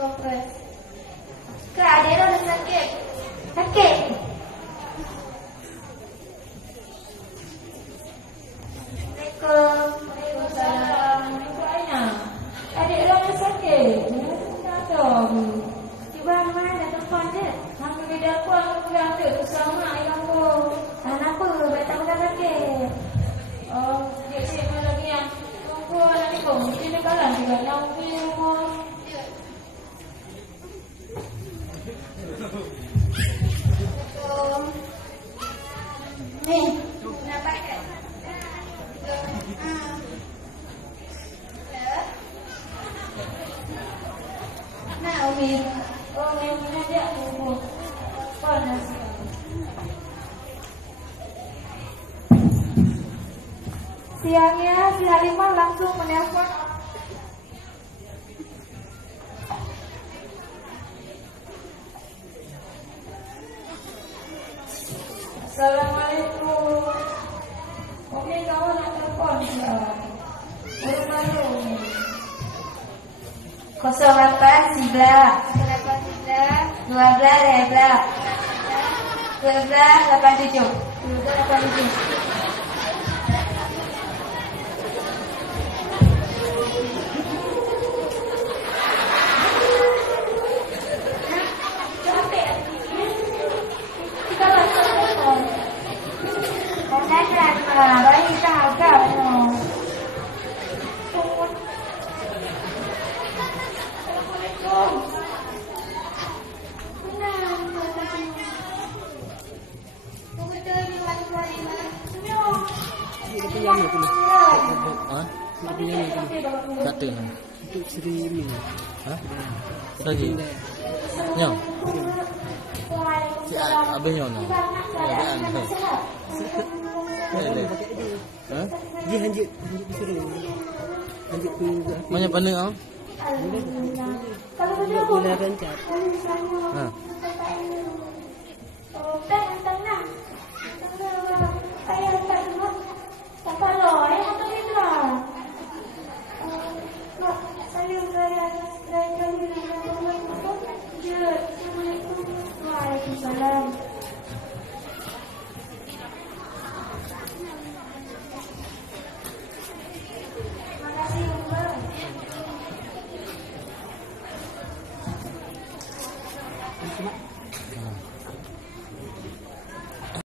Kompres. Kak, Adira udah sakit. Sakit. Assalamualaikum. Waalaikumsalam. Rupanya adik orang sakit. Kenapa? Cuba mana dah telefon je. Aku di dapur aku pulang tu bersama ayah aku. Kenapa? Baik tak sakit. Oh, dia cik lagi yang tunggu nanti kau mungkin dia kalah juga nak pergi rumah. Ni, nampak tak? Nah, Umi. Oh, yang mana dia tunggu. Panas. Siangnya si Halimah langsung menelpon. Assalamualaikum. Okey, kau nak telefon ke? Baru-baru ni. 08 11 12 87 baik tak agak Kata untuk Sri ini. lagi nyong si abah nyong Dia hanjut disuruh. Hanjut ke mana pandang ah gula rancak. tenang